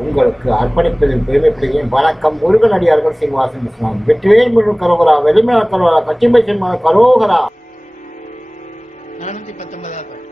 உங்களுக்கு அர்ப்பணிப்பதில் பெருமைப்படுகிறேன். வணக்கம் முருகன் அடியார்கள் சீனிவாசன் இஸ்லாம் வெற்றிவேல் முழு கரோகரா வெளிமல கரோகரா கச்சிம்பை சின்ன கரோகரா. நானூத்தி பத்தொன்பதாவது பாட்டு.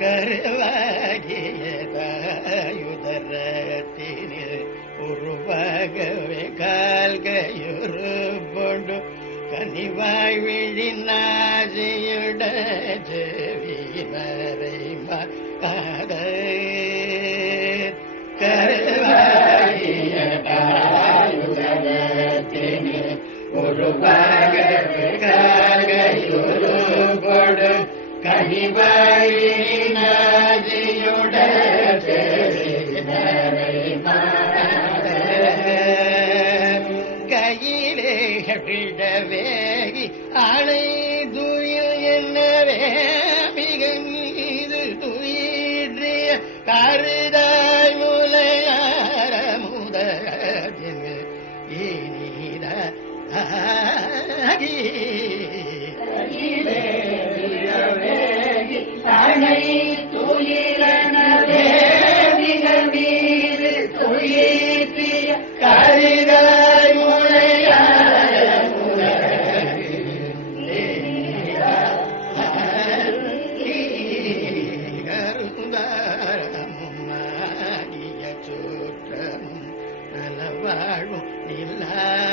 கருவாகியுதரத்தினில் உருவாகவே கால்கையுரு பொண்டு. கனிவாய் விழி நாசியுட கையிலே விடவேகி அலை துயில் என்னவே கருதாய் முலையார முதலின் இனித ஆகி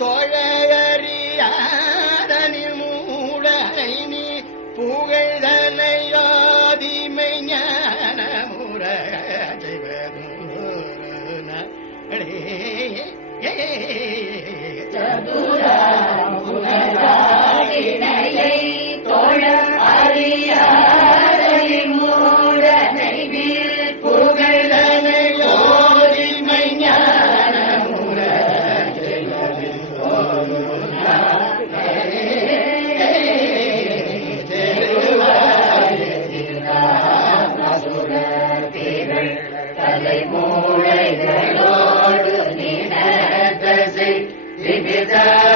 தொழையறியாதனி மூடனை நீ புகழ்தனையோதிமை ஞான முற ஏ Jai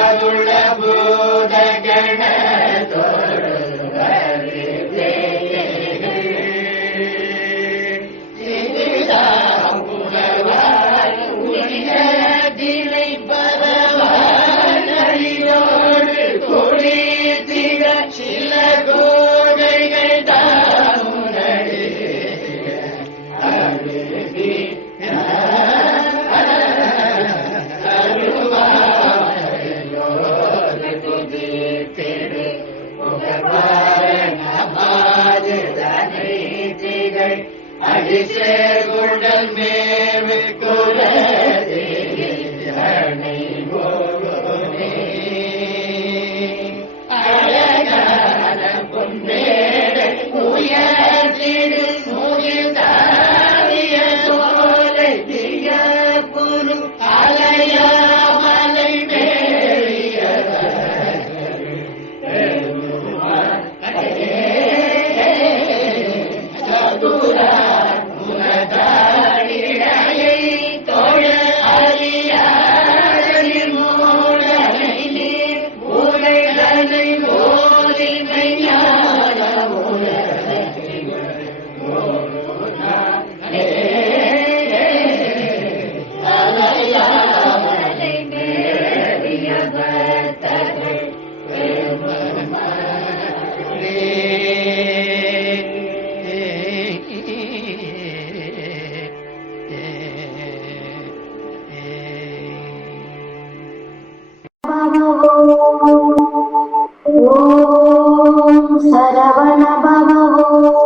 அடிசேகுடல் மே सरवण भवो